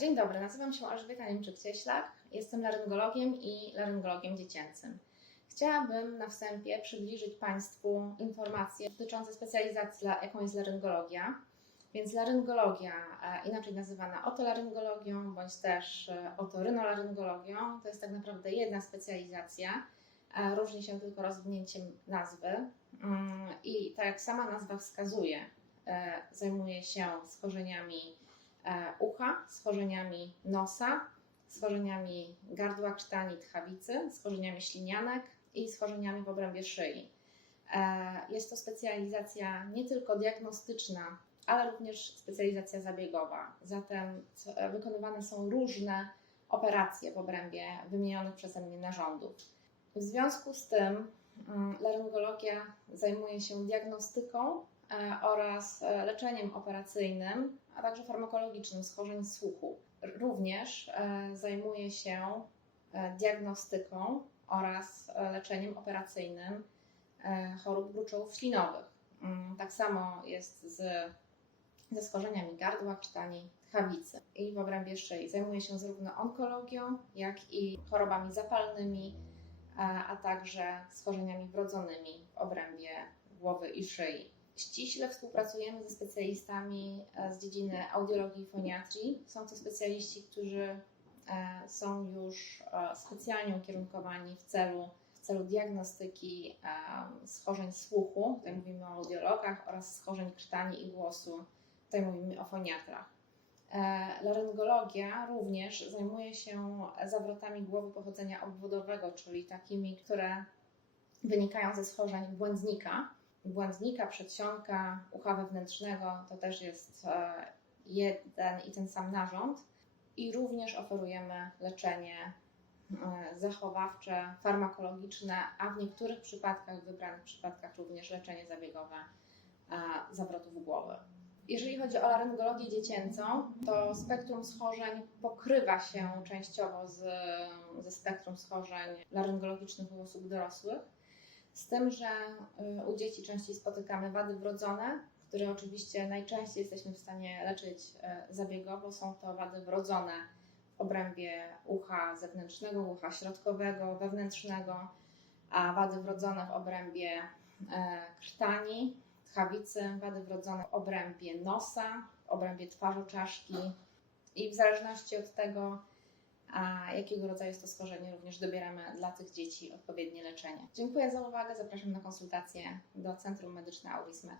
Dzień dobry, nazywam się Elżbieta Niemczyk-Cieślak, jestem laryngologiem i laryngologiem dziecięcym. Chciałabym na wstępie przybliżyć Państwu informacje dotyczące specjalizacji, jaką jest laryngologia. Więc laryngologia, inaczej nazywana otolaryngologią bądź też otorynolaryngologią, to jest tak naprawdę jedna specjalizacja, różni się tylko rozwinięciem nazwy i tak jak sama nazwa wskazuje, zajmuje się schorzeniami ucha, schorzeniami nosa, schorzeniami gardła, krtani, tchawicy, schorzeniami ślinianek i schorzeniami w obrębie szyi. Jest to specjalizacja nie tylko diagnostyczna, ale również specjalizacja zabiegowa. Zatem wykonywane są różne operacje w obrębie wymienionych przeze mnie narządów. W związku z tym laryngologia zajmuje się diagnostyką oraz leczeniem operacyjnym, a także farmakologicznym schorzeń słuchu. Również zajmuje się diagnostyką oraz leczeniem operacyjnym chorób gruczołów ślinowych. Tak samo jest ze schorzeniami gardła, krtani, tchawicy. I w obrębie szyi zajmuje się zarówno onkologią, jak i chorobami zapalnymi, a także schorzeniami wrodzonymi w obrębie głowy i szyi. Ściśle współpracujemy ze specjalistami z dziedziny audiologii i foniatrii. Są to specjaliści, którzy są już specjalnie ukierunkowani w celu diagnostyki schorzeń słuchu, tutaj mówimy o audiologach, oraz schorzeń krtani i głosu, tutaj mówimy o foniatrach. Laryngologia również zajmuje się zawrotami głowy pochodzenia obwodowego, czyli takimi, które wynikają ze schorzeń błędnika, przedsionka, ucha wewnętrznego. To też jest jeden i ten sam narząd. I również oferujemy leczenie zachowawcze, farmakologiczne, a w niektórych przypadkach, wybranych przypadkach również leczenie zabiegowe zawrotów głowy. Jeżeli chodzi o laryngologię dziecięcą, to spektrum schorzeń pokrywa się częściowo ze spektrum schorzeń laryngologicznych u osób dorosłych, z tym, że u dzieci częściej spotykamy wady wrodzone, które oczywiście najczęściej jesteśmy w stanie leczyć zabiegowo. Są to wady wrodzone w obrębie ucha zewnętrznego, ucha środkowego, wewnętrznego, a wady wrodzone w obrębie krtani, tchawicy, wady wrodzone w obrębie nosa, w obrębie twarzy, czaszki i w zależności od tego, jakiego rodzaju jest to schorzenie, również dobieramy dla tych dzieci odpowiednie leczenie. Dziękuję za uwagę, zapraszam na konsultację do Centrum Medyczne Auris Med.